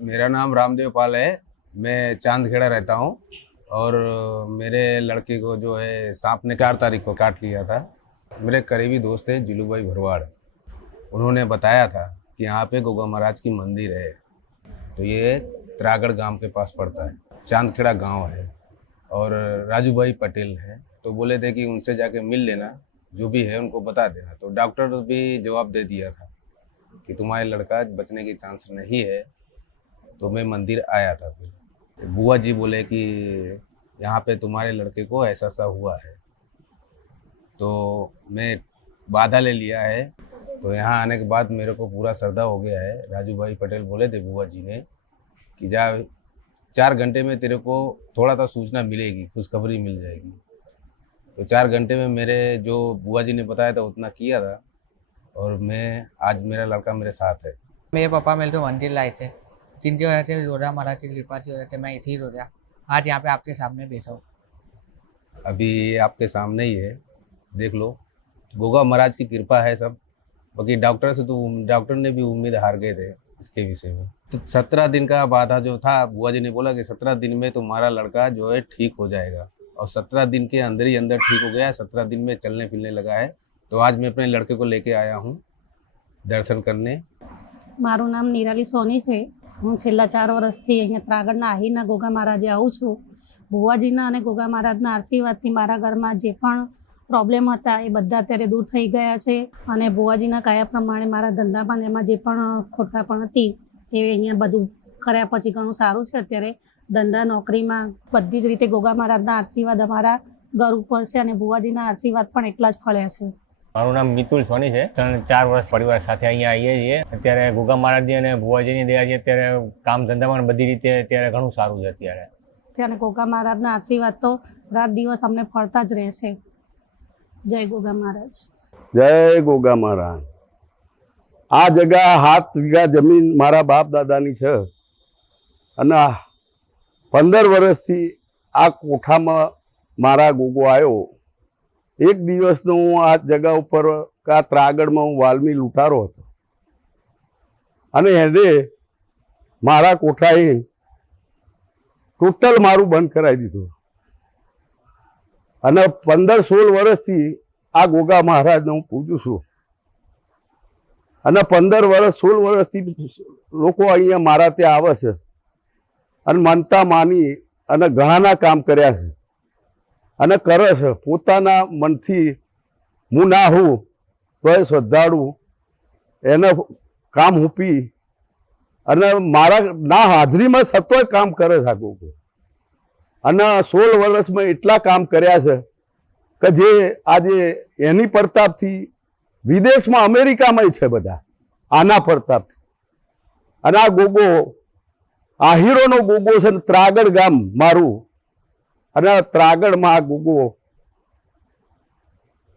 मेरा नाम रामदेव पाल है। मैं चांदखेड़ा रहता हूँ। और मेरे लड़के को जो है सांप ने 4 तारीख को काट लिया था। मेरे करीबी दोस्त है जिलू भाई भरवाड़, उन्होंने बताया था कि यहाँ पे गोगा महाराज की मंदिर है। तो ये त्रागढ़ गांव के पास पड़ता है, चांदखेड़ा गांव है। और राजू भाई पटेल है, तो बोले थे कि उनसे जाके मिल लेना, जो भी है उनको बता देना। तो डॉक्टर भी जवाब दे दिया था कि तुम्हारे लड़का बचने की चांस नहीं है। तो मैं मंदिर आया था। फिर बुआ जी बोले कि यहाँ पे तुम्हारे लड़के को ऐसा सा हुआ है। तो मैं बाधा ले लिया है। तो यहाँ आने के बाद मेरे को पूरा श्रद्धा हो गया है। राजू भाई पटेल बोले थे बुआ जी ने कि जा 4 घंटे में तेरे को थोड़ा सा सूचना मिलेगी, खुशखबरी मिल जाएगी। तो 4 घंटे में मेरे जो बुआ जी ने बताया था उतना किया था। और मैं आज मेरा लड़का मेरे साथ है। मेरे पापा मेरे को मंदिर लाए थे, 3 दिन हो थे, रोजा महाराज की कृपा से हो रहे थे, मैं इथे ही रोजा। आज यहाँ पे आपके सामने बैठा हूँ। अभी ये आपके सामने ही है, देख लो। गोगा महाराज की कृपा है सब। बाकी डॉक्टर से तो डॉक्टर ने भी उम्मीद हार गए थे इसके विषय में। तो 17 दिन का बाधा जो था, बुआ जी ने बोला कि 17 दिन में तुम्हारा लड़का जो है ठीक हो जाएगा। और 17 दिन के अंदर ही अंदर ठीक हो गया है। 17 दिन में चलने फिरने लगा है। तो आज मैं अपने लड़के को लेके आया हूँ दर्शन करने। મારું નામ નિરાલી સોની છે। હું છેલ્લા 4 વર્ષથી અહીંયા ત્રાગડના આહીના ગોગા મહારાજે આવું છું। ભુવાજીના અને ગોગા મહારાજના આશીર્વાદથી મારા ઘરમાં જે પણ પ્રોબ્લેમ હતા એ બધા અત્યારે દૂર થઈ ગયા છે। અને ભુવાજીના કયા પ્રમાણે મારા ધંધામાં ને એમાં જે પણ ખોટાપણ હતી એ અહીંયા બધું કર્યા પછી ઘણું સારું છે। અત્યારે ધંધા નોકરીમાં બધી જ રીતે ગોગા મહારાજના આશીર્વાદ અમારા ઘર ઉપર છે અને ભુવાજીના આશીર્વાદ પણ એટલા જ ફળ્યા છે। મારું નામ મિતુલ સોની છે। 3-4 વર્ષ પરિવાર સાથે અહીંયા આવીએ છીએ। અત્યારે ગોગા મહારાજની અને ભુવાજીની દયાથી અત્યારે કામ ધંધામાં બધી રીતે અત્યારે ઘણું સારું છે અત્યારે। અને ગોગા મહારાજના આશીર્વાદ તો રાત દિવસ અમને ફળતા જ રહેશે। જય ગોગા મહારાજ। જય ગોગા મહારાજ। આ જગા 7 વીઘા જમીન મારા બાપ દાદાની છે અને 15 વર્ષથી આ કોઠામાં મારા ગોગો આવ્યો। એક દિવસનો હું આ જગા ઉપર આ ત્રાગડમાં હું વાલ્મી લૂંટારો હતો અને એને મારા કોઠાએ ટોટલ મારું બંધ કરાવી દીધું અને 15-16 વર્ષથી આ ગોગા મહારાજને હું પૂજું છું અને 15 વર્ષ 16 વર્ષથી લોકો અહીંયા મારા ત્યાં આવે છે અને માનતા માની અને ઘણાના કામ કર્યા છે અને કરે છે। પોતાના મનથી હું ના હોઉં તો એ શ્રદ્ધાળુ એને કામ હૂપી અને મારા ના હાજરીમાં સતોય કામ કરે છે આ ગોગો અને 16 વર્ષમાં એટલા કામ કર્યા છે કે જે આજે એની પ્રતાપથી વિદેશમાં અમેરિકામાં છે બધા આના પ્રતાપથી। અને આ ગોગો આહીરોનો ગોગો છે ને ત્રાગડ ગામ મારું અને ત્રાગડમાં આ ગોગો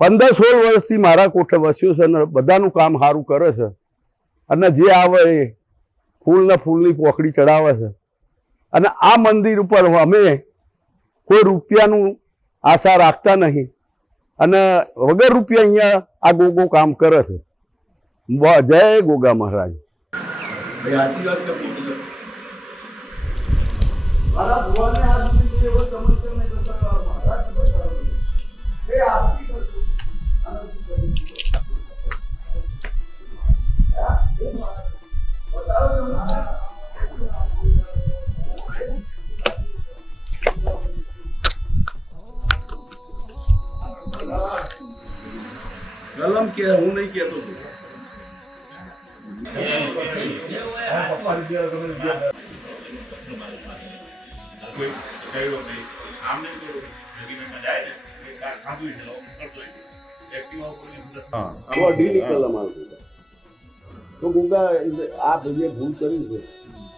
15-16 વર્ષથી મારા કોઠે વસ્યો છે અને બધાનું કામ સારું કરે છે અને જે આવે એ ફૂલને ફૂલની પોખડી ચડાવે છે। અને આ મંદિર ઉપર અમે કોઈ રૂપિયાનું આશા રાખતા નહીં અને વગર રૂપિયા અહીંયા આ ગોગો કામ કરે છે। જય ગોગા મહારાજ। कलम क्या हूँ नहीं किया तो तो गूगा आप ये भूल करी છે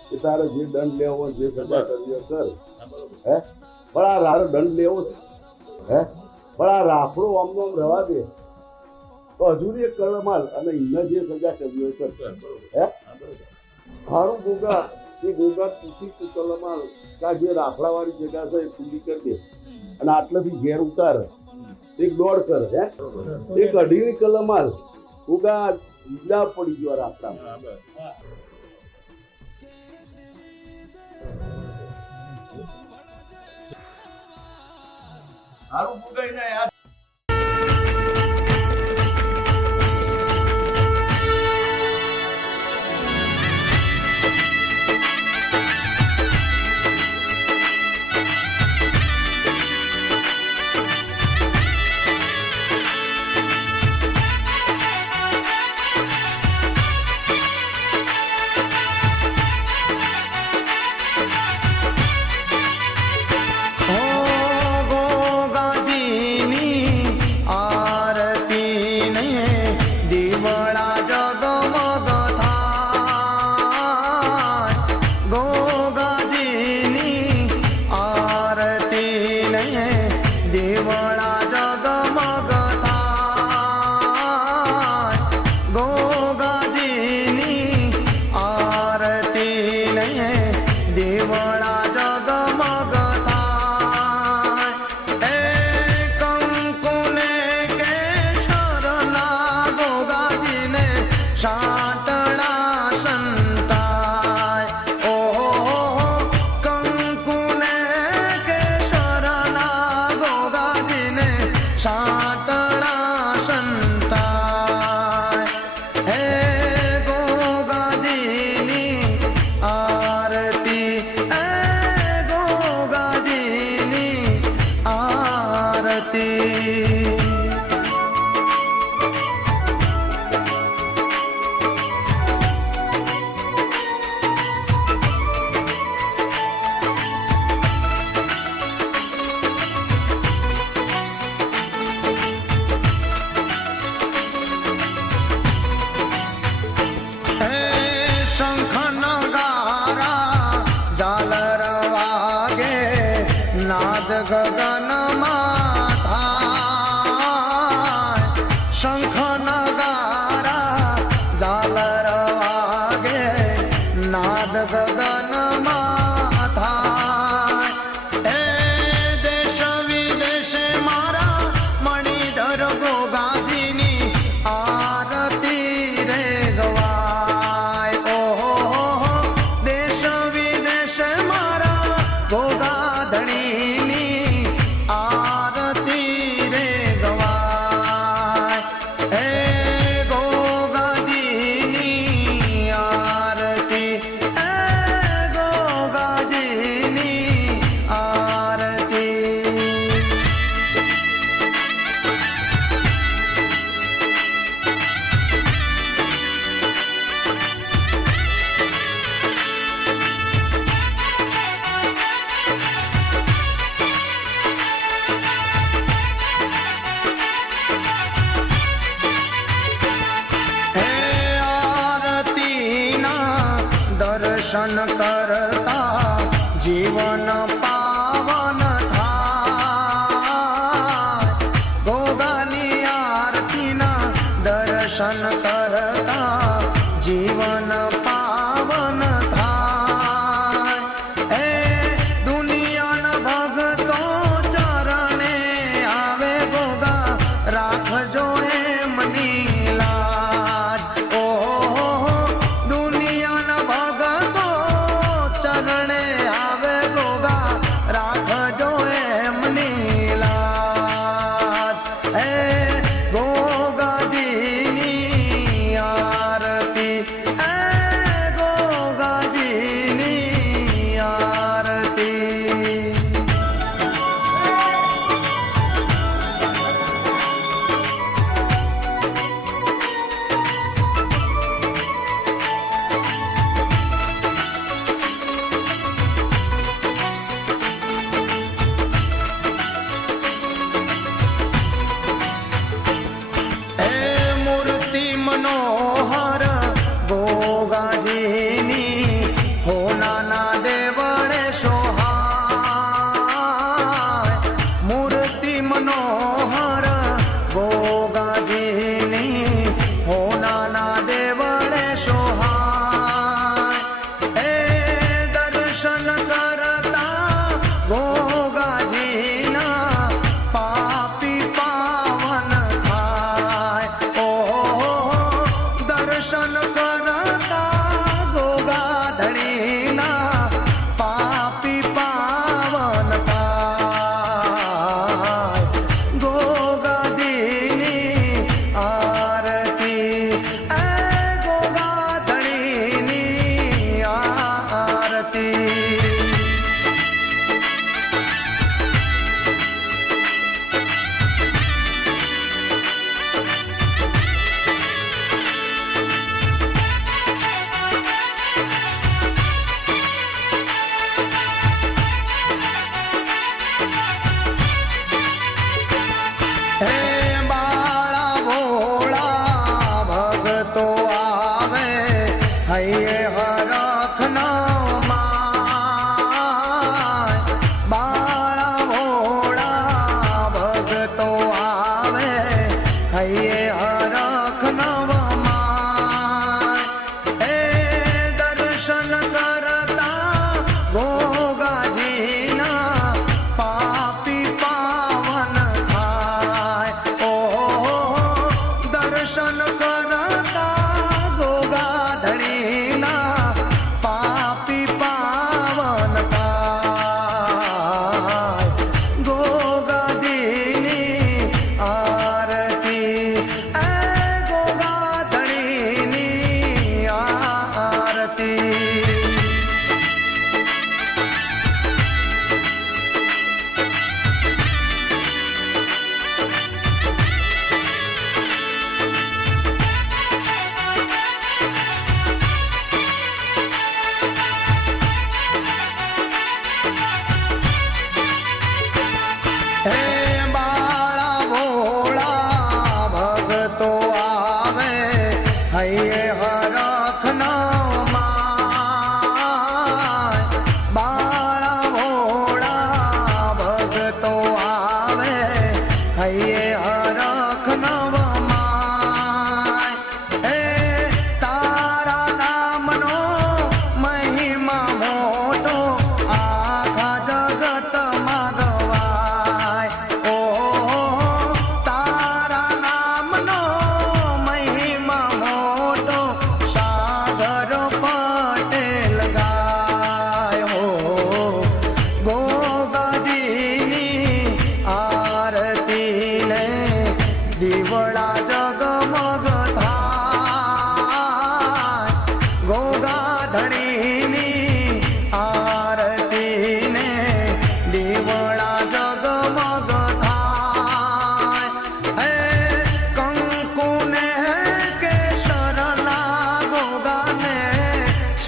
કે તારે જે દંડ લેવો જે સજા કરવી કર હે પણ આ રાડો દંડ લેવો હે પણ આ રાફડો આમનો રવા દે તો હજુરી એક કળમાલ અને એને જે સજા કરવી હોય કર હે હારું ગોગા એ ગોગા પૂછી તું કળમાલ કા જે રાફડાવાળી જગ્યા છે એ ખુલ્લી કરી દે અને આટલાથી ઝેર ઉતાર એક દોડ કર હે એક અઢીની કલમાલ ગોગા ઈડા પડી ગયો રાફડા હારું ફૂગાઈને યાદ દર્શન કરતા જીવન પાવન થાય ગોગાની આરતીના દર્શન કરતા જીવન પાવન થાય એ દુનિયાના ભગતો ચરણે આવે ગોગા રાખજો એમની લાજ ઓહો દુનિયાના ભગતો ચરણે આવે ગોગા રાખજો એમની લાજ એ ગોગાજીની આરતી એ ગોગાજીની આરતી એ મૂર્તિ મનોહર ગોગાજીની હોનાના દેવળે સોહાય મૂર્તિ મનોહર ગોગાજીની હોનાના દેવળે સોહાય એ દર્શન કરતા ગોગાજીના પાપી પાવન થાય ઓહો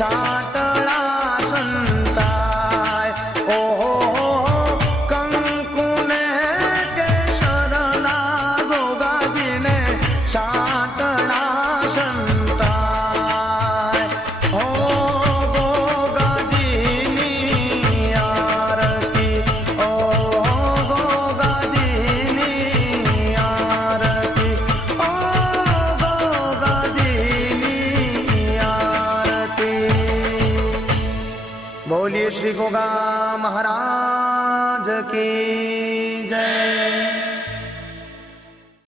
શાટળા સંતાય. ઓહો કંકુને કેસરના ગોગાજીને શાટળા સંતાય. ઓ ગોગાજીની આરતી, ઓ ગોગાજીની આરતી, ઓ ગોગાજીની આરતી. બોલીએ શ્રી ગોગા મહારાજ કી જય.